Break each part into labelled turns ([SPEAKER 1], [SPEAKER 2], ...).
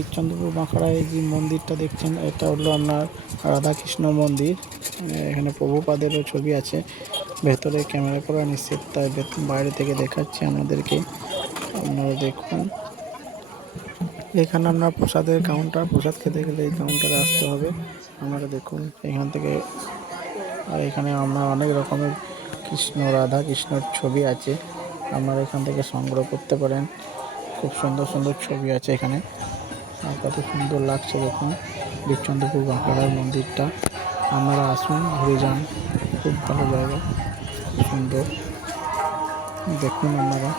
[SPEAKER 1] বীরচন্দ্রপুর বাঁকড়ায় যে মন্দিরটা দেখছেন, এটা হলো আপনার রাধাকৃষ্ণ মন্দির। এখানে প্রভুপাদেরও ছবি আছে। ভেতরে ক্যামেরা করা নিশ্চিত, তাই বাইরে থেকে দেখাচ্ছি আমাদেরকে আপনারা দেখুন। এখানে আপনার প্রসাদের কাউন্টার প্রসাদ খেতে গেলে এই কাউন্টারে আসতে হবে। আপনারা দেখুন, এখান থেকে আর এখানে আমরা অনেক রকমের কৃষ্ণ রাধা কৃষ্ণর ছবি আছে। আপনারা এখান থেকে সংগ্রহ করতে পারেন। খুব সুন্দর সুন্দর ছবি আছে এখানে। কত সুন্দর লাগছে দেখুন। বিচন্দ্রপুর বাঁকুড়ার মন্দিরটা। আপনারা আসুন, ঘুরে যান। খুব ভালো জায়গা সুন্দর। দেখুন আপনারা।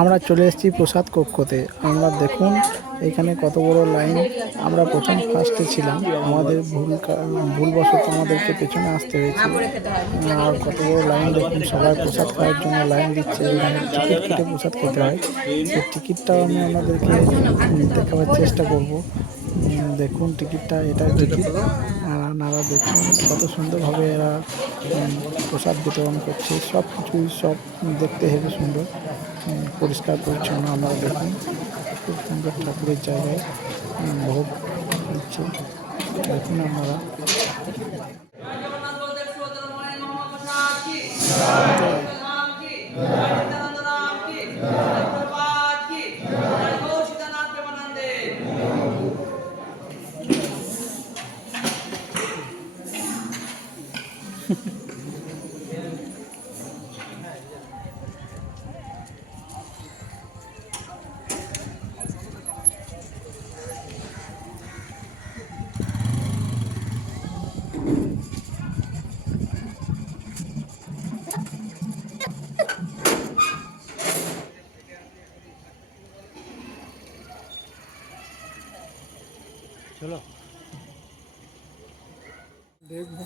[SPEAKER 1] আমরা চলে এসেছি প্রসাদ কক্ষতে। আমরা দেখুন, এখানে কত বড় লাইন। আমরা প্রথম ফার্স্টে ছিলাম। আমাদের ভুল ভুলবশত আমাদেরকে পেছনে আসতে হয়েছে। আর কত বড় লাইন, দেখুন, সবাই প্রসাদ খাওয়ার জন্য লাইন দিচ্ছে। এখানে টিকিট কেটে প্রসাদ খেতে হয়। সেই টিকিটটাও আমি আমাদেরকে দেখাবার চেষ্টা করব। দেখুন টিকিটটা এটা টিকিট। আর আপনারা দেখুন কত সুন্দরভাবে এরা প্রসাদ বিতরণ করছে। সব কিছুই সব দেখতে হেবে সুন্দর পরিষ্কার পরিচ্ছন্ন আমরা দেখুন। খুব সুন্দর ঠাকুরের জায়গায় ভোগ দিচ্ছে। দেখুন আপনারা।
[SPEAKER 2] चलो
[SPEAKER 1] देखो